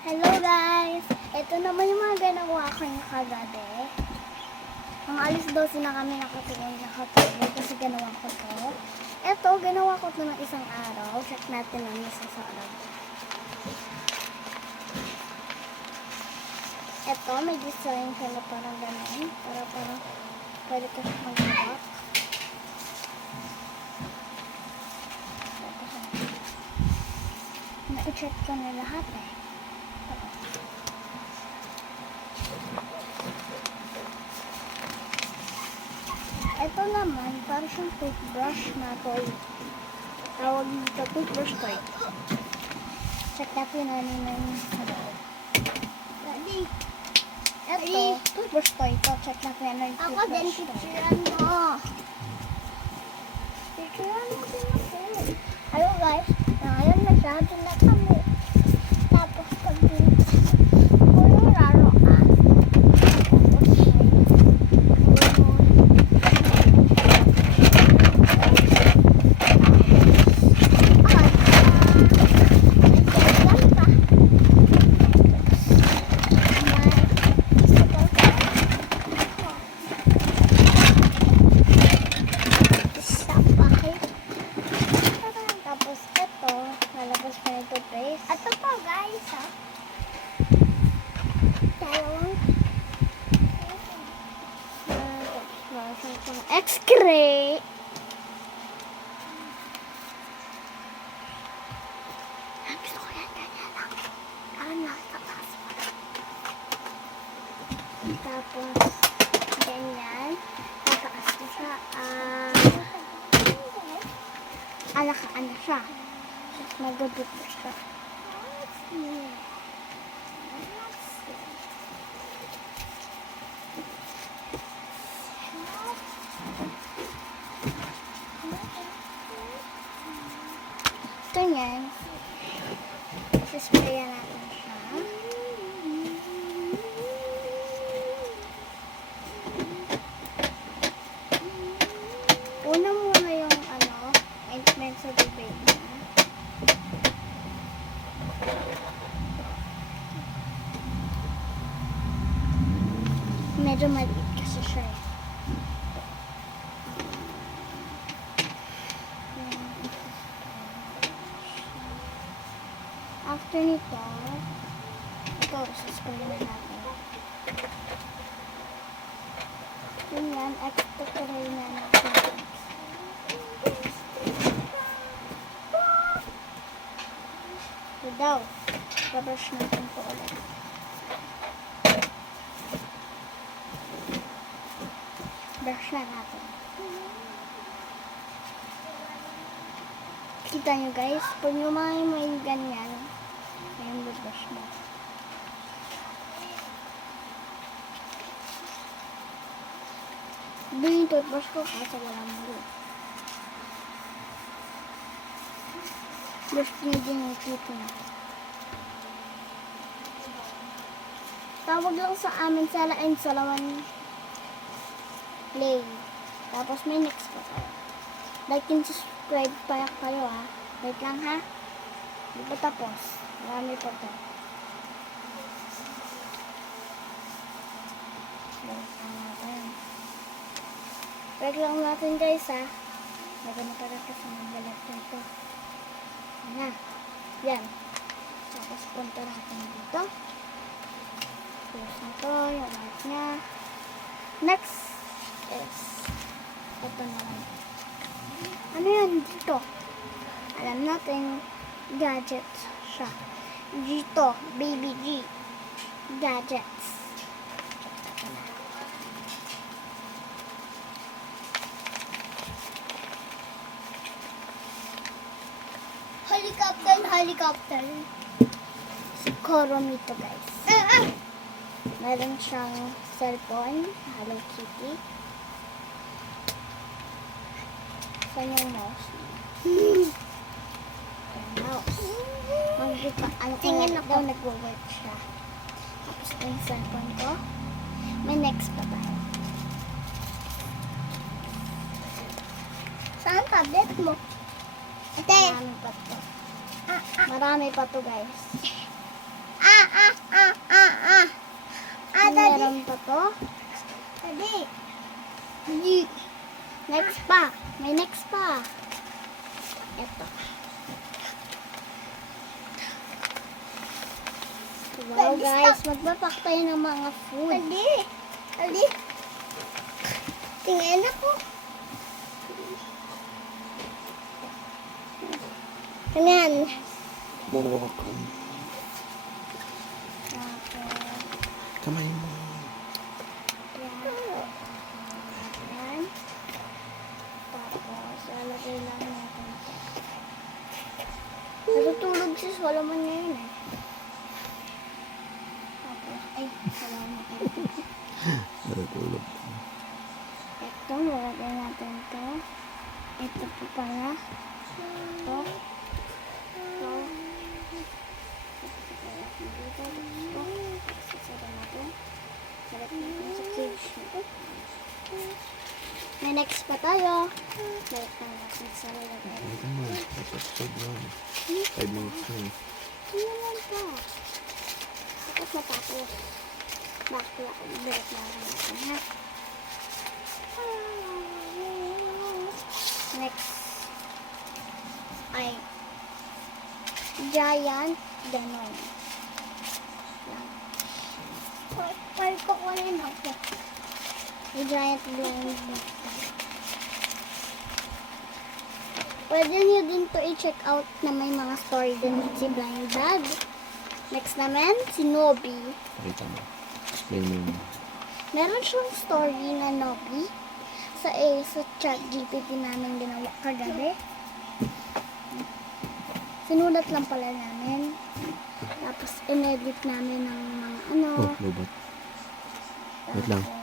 Hello guys! Ito naman yung mga ginawa ko yung kagabi. Ang alis 12 na kami nakatulog kasi ginawa ko to. Ito, ginawa ko to ng isang araw. Check natin ang isa sa araw. Ito, may design ka na parang ganun. Para parang pwede ka siya mag-lock. Na-check ko na lahat eh. Ito naman, para siyang toothbrush na toy. Tawag dito, toothbrush toy. Check natin na yung sa loob. Daddy! Ito, toothbrush toy. Ito, check natin na yung toothbrush toy. Ako din, picturean mo. Picturean mo din ako. Hello guys, ngayon masyado na kami. Tapos pag puno laro ka. Ito po guys, ha? Dalawang X-ray. Gusto ko yan, ganyan lang. Nasa taas mo. Tapos, ganyan. Tataas ko siya. Alaka-ana siya. Tapos magdudot ko siya. Ito yan. Sprayan natin siya. Una muna yung ointment sa bibig niya. Medyo maliit kasi siya eh. After nito, ito, suspray na natin. Yun yan, extra-try na natin. Ito daw, babrush natin ito ulit. Brush na natin. Kita nyo guys, pag yung may ganyan, yung brush mo. Ito yung toothbrush ko kasi walang blue. Brush nyo din yung tito na. Tawag lang sa amin sa lain sa lawan play. Tapos may next pa tayo. Like and subscribe pa kayo ha. Wait lang ha. Hindi pa tapos. Marami pa to. Wait lang natin guys ha. Lagyan na pala kasi magbalat nito. Yan. Yan. Tapos punta natin dito. Close na to. Yung light niya. Next is ito naman. Ano yan dito? Alam natin gadgets siya. Dito, baby G. Gadgets. Helicopter. Si Korom ito guys. Meron siyang cellphone, Hello Kitty. Saan yung mouse? Mouse. Tingin ako daw nag-work siya. Tapos yung cellphone ko. May next pa tayo. Saan tablet mo? Ate! Marami pa to. Marami pa to guys. next pa. May next pa. Ito. Wow guys, magpapak tayo ng mga food. Ali. Tingnan ako. Tingnan. Kamay mo. Yan. Tapos, lalagay lang natin ito. Natutulog si Solomon ngayon eh. Tapos, ay, salamat. Natutulog. Ito, lalagay natin ito. Ito po pala. Ito. Ito. Ito. Ito. Sasara natin. Sarap natin sa cage nito. May next pa tayo. Balik na natin sa lalagay. Ito mo. Episode 1. 5 minutes na eh. Ano naman pa? Tapos matapos. Balik na natin ha. Next ay giant ganon. Yan. Pwede ko kunin ako. May giant ganon. Pwede nyo din to i-check out na may mga story din si Blind Dad. Next naman, si Nobby. Pakita mo. Explain mo yun. Meron siyang story na Nobby sa chat GPT namin ginawa kagabi. Sinulat lang pala namin. Tapos, in-edit namin ng mga ano. Oh, lobot. Wait lang. Tapos,